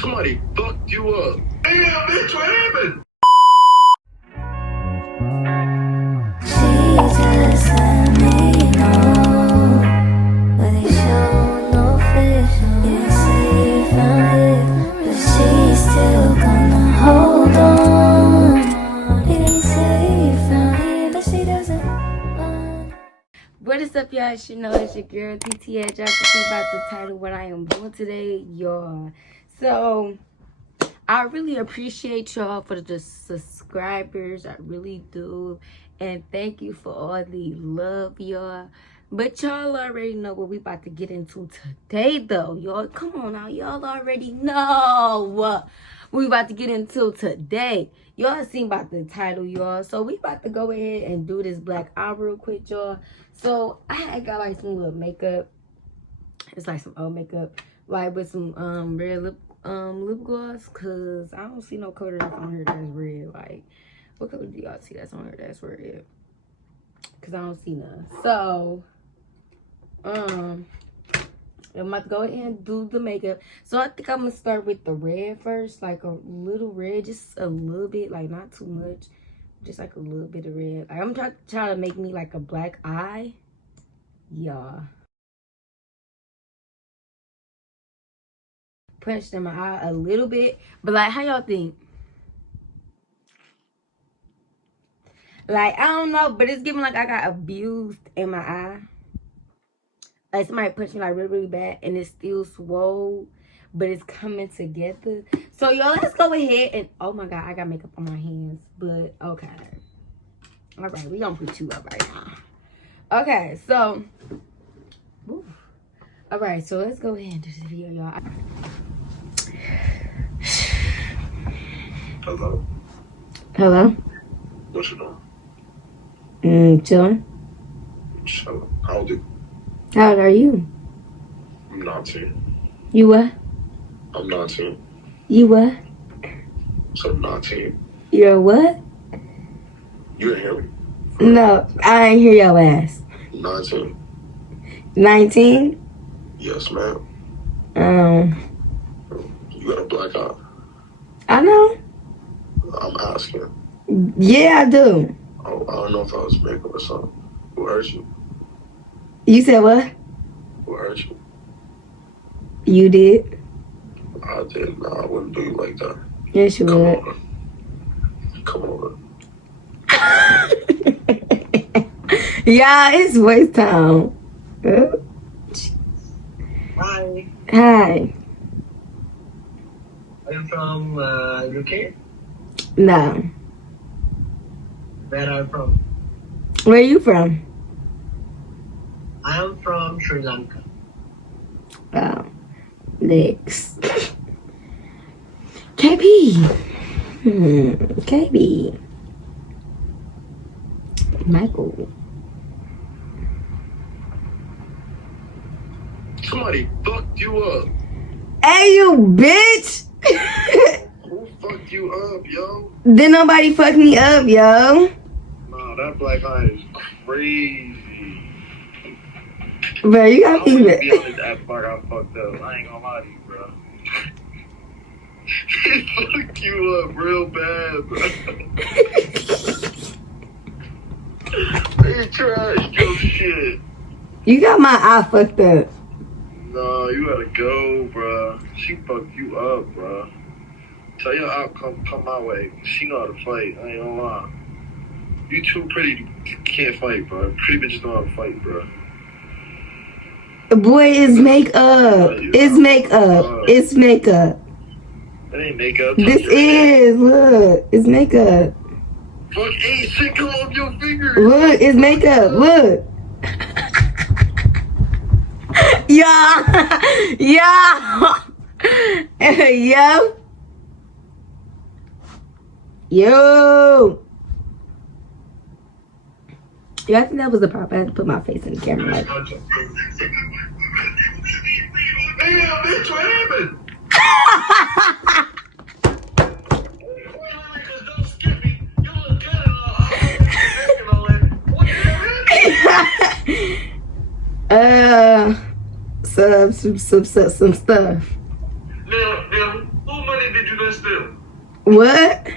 Somebody fucked you up. Damn, bitch, what happened? She just let me know, but they show no fish. Didn't say you found it, but she's still gonna hold on. Didn't say you found it, but she doesn't want. What is up, y'all? You know it's your girl TTH. Y'all can see about the title what I am doing today, y'all. So I really appreciate y'all for the subscribers. I really do. And thank you for all the love, y'all. But y'all already know what we about to get into today, though. Y'all, come on now. Y'all already know what we about to get into today. Y'all seen about the title, y'all. So we about to go ahead and do this black eye real quick, y'all. So I had got like some little makeup. It's like some old makeup, like with some red lip gloss, cause I don't see no color that's on here that's red. Like, what color do y'all see that's on here that's red? Cause I don't see none. So I'm about to go ahead and do the makeup. So I think I'm gonna start with the red first, like a little red, just a little bit, like not too much, just like a little bit of red. Like, I'm trying to make me like a black eye, y'all. Punched in my eye a little bit, but like, how y'all think? Like, I don't know, but it's giving like I got abused in my eye. Like, somebody punched me like really, really bad, and it's still swole, but it's coming together. So y'all, let's go ahead and, oh my god, I got makeup on my hands, but okay. All right, we gonna put you up right now. Okay, so woo. All right, so let's go ahead and do this video, y'all. Hello. Hello. What you doing? Chilling. Chilling. How old you? How old are you? I'm 19. You what? I'm 19. You what? So 19. You're what? You didn't hear me? No, I ain't hear your ass. 19. 19? Yes, ma'am. You got a black eye. I know. I'm asking. Yeah, I do. Oh, I don't know if I was makeup or something. Who hurt you? You said what? Who hurt you? You did? I did. No, I wouldn't do you like that. Yes, you Come would. over. Come over. Yeah, it's waste time. Hi, Hi. are you from UK? No. Where are you from? Where you from? I am from Sri Lanka. Oh. Next. KB. KB. Michael. Somebody fucked you up. Hey, you bitch! Who fucked you up, yo? Did nobody fuck me up, yo? Nah, that black eye is crazy. Bro, you I got don't me. even be on this app before I got fucked up. I ain't gonna lie to you, bro. He fucked you up real bad, bro. They trashed your shit. You got my eye fucked up. No, you gotta go, bro. She fucked you up, bro. Tell your out come my way. She know how to fight. I ain't gonna lie. You too pretty to can't fight, bro. Pretty bitches know how to fight, bro. Boy, it's makeup. It's makeup. It's makeup. That ain't makeup. This is. Look. It's makeup. Fuck, ain't shit come off your fingers. Look. It's makeup. Look. Yeah. Yeah. Yo. Yo. Yeah, I think that was the prop. I had to put my face in the camera. Like. Damn, bitch, what happened? some stuff. Now, who money did you just steal? What?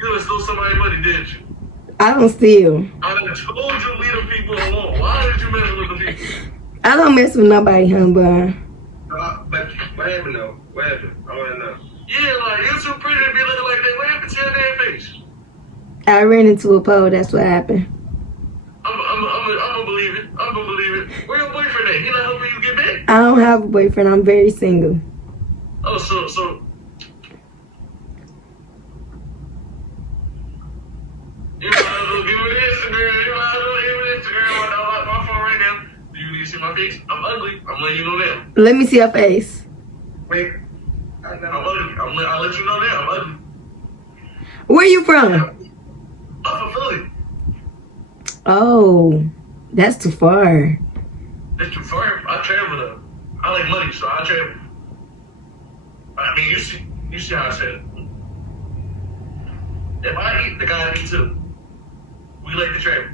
You just stole somebody's money, didn't you? I don't steal. I told you leave the people alone. Why did you mess with the people? I don't mess with nobody, huh, boy? But what happened though? What happened? I want to know. Yeah, like you're too pretty to be looking like that. What happened to your damn face? I ran into a pole. That's what happened. I'm gonna believe it. I'm gonna believe it. Where your boyfriend at? He not helping you get back? I don't have a boyfriend. I'm very single. Oh, so. You might as well give me Instagram. You might as well give me Instagram. I like my phone right now. Do you need to see my face? I'm ugly. I'm letting you know that. Let me see your face. Wait. I'm ugly. I'll let you know that. I'm ugly. Where you from? I'm from Philly. Oh, that's too far. It's too far. I travel though. I like money, so I travel. I mean, you see how I said it. If I eat, the guy eat too. We like to travel.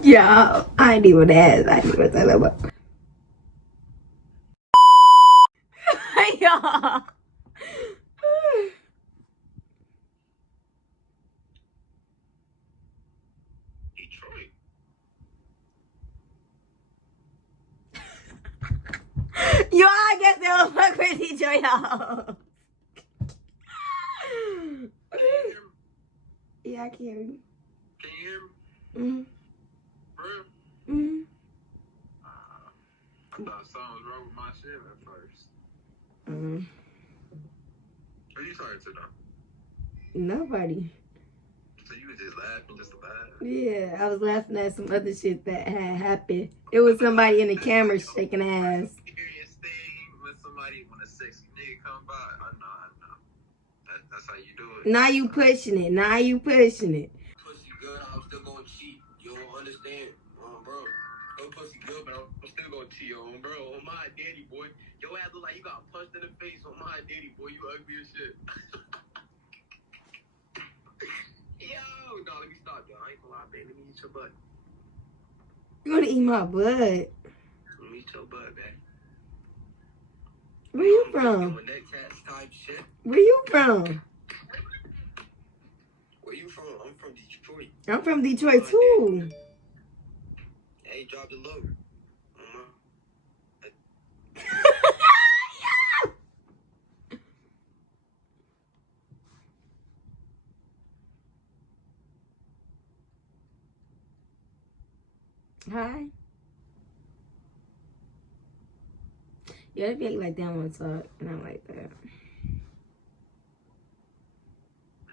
Yeah, I ain't even ask. I ain't even tell about. Yeah. Detroit. Yo, I guess they don't fuck with Detroit, y'all. Yeah, I can hear you. Can you hear me? Mm-hmm. Bro? Mm-hmm. I thought something was wrong with my shit at first. Mm-hmm. Who you talking to now? Nobody. So you was just laughing just to laugh? Yeah, I was laughing at some other shit that had happened. It was somebody in the camera shaking ass. Serious thing when a sexy nigga come by. I know. That's how you do it. Now you pushing it. Pussy good, I'm still gonna cheat. You don't understand, bro. No pussy good, but I'm still gonna cheat on, bro. On my daddy, boy. Your ass look like you got punched in the face. On my daddy, boy. You ugly as shit. Yo, no, let me stop, y'all. I ain't gonna lie, baby. Let me eat your butt. You gonna eat my butt? Let me eat your butt, man. Where you from? When that cat's type shit. Where you from? Where you from? I'm from Detroit. I'm from Detroit too. Hey, drop the low. Hi. Yeah, they be acting like they don't want to talk, and I'm like that.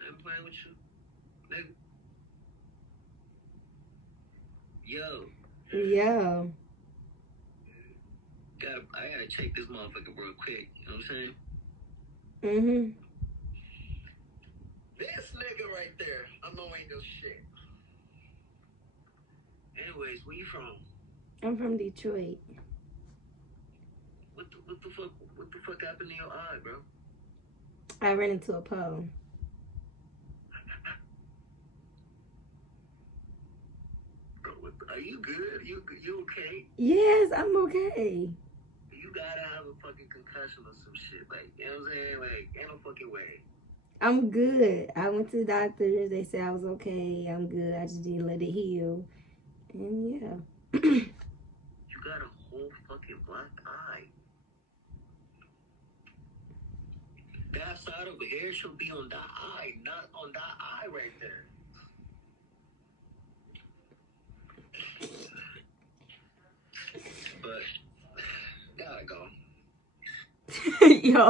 I'm playing with you. Nigga. Yo. Yo. I gotta check this motherfucker real quick. You know what I'm saying? Mm-hmm. This nigga right there. I know ain't no shit. Anyways, where you from? I'm from Detroit. What the fuck happened to your eye, bro? I ran into a pole. Bro, are you good? You okay? Yes, I'm okay. You gotta have a fucking concussion or some shit. Like, you know what I'm saying? Like, ain't no fucking way. I'm good. I went to the doctor. They said I was okay. I'm good. I just need to let it heal. And yeah. You got a whole fucking black eye. That side over here should be on that eye, not on that eye right there. But gotta go. Yo.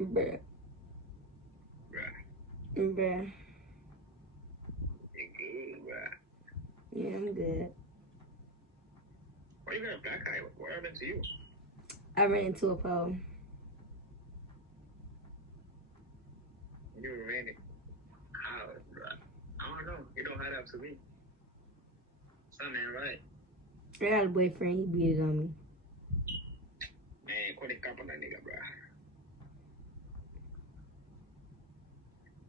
Bruh. Bruh. You good, bruh? Yeah, I'm good. Why you got a black eye? What happened to you? I ran into a pole. You ran it. How, bruh? I don't know. You don't have that to me. Something ain't right. I got a boyfriend. He beat it on me. Man, quit the cap on that nigga, bruh.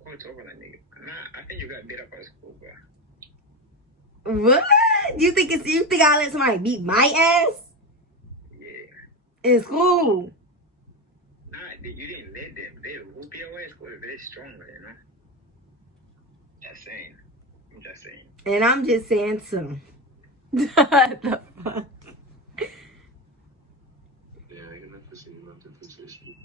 Quit talking that nigga. Nah, I think you got beat up at school, bruh. What? You think I let somebody beat my ass? Yeah. In school. Nah, you didn't let them. They whoop your ass because they're stronger, you know? Just saying. I'm just saying. And I'm just saying so. What the fuck? Yeah, I can never see you left in position.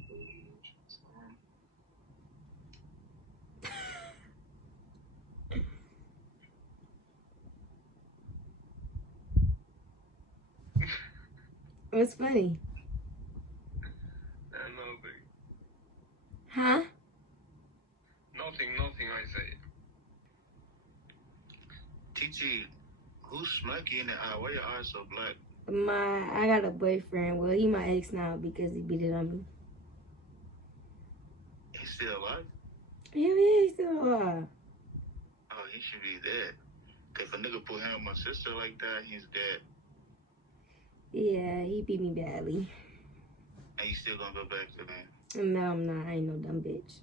What's funny? Nothing. Huh? Nothing, I say. TT, who's smoking in the eye? Why your eyes so black? I got a boyfriend. Well, he my ex now because he beat it on me. He's still alive? Yeah, he's still alive. Oh, he should be dead. If a nigga put him on my sister like that, he's dead. Yeah, he beat me badly. And you still gonna go back to him? No, I'm not. I ain't no dumb bitch.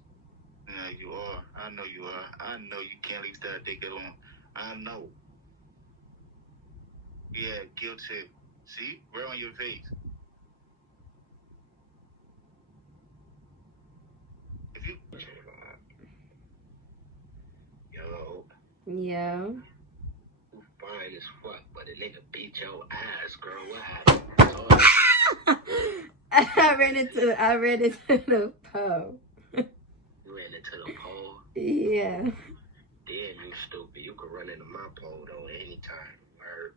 No, you are. I know you are. I know you can't leave that dick alone. I know. Yeah, guilty. See? Right on your face. If you... Yo, Yeah. you fine as fuck, but a nigga beat your ass, girl. What happened? I ran into the pole. You ran into the pole? Yeah. Damn, you stupid. You could run into my pole, though, anytime. Word.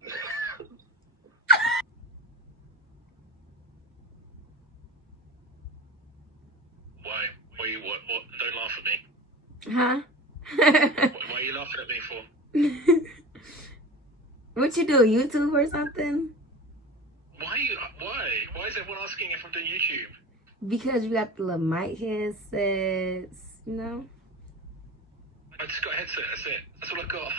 Why? What? Don't laugh at me. Huh? Why are you laughing at me for? What you do? YouTube or something? Why is everyone asking if I'm doing YouTube? Because you got the little mic headsets, you know? I just got a headset, that's it. That's all I got.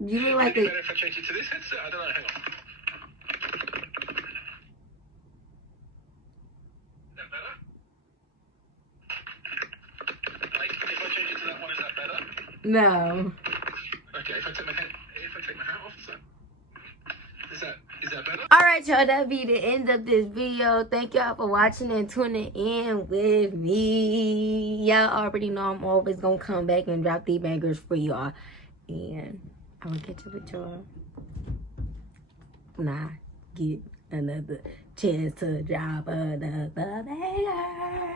You look Would like it be a... better if I change it to this headset? I don't know, hang on. Is that better? Like, if I change it to that one, is that better? No. Okay, if I take my hat off, is that better? Alright, y'all, that be the end of this video. Thank y'all for watching and tuning in with me. Y'all already know I'm always gonna come back and drop these bangers for y'all. And I'm gonna catch up with y'all when I get another chance to drop another banger.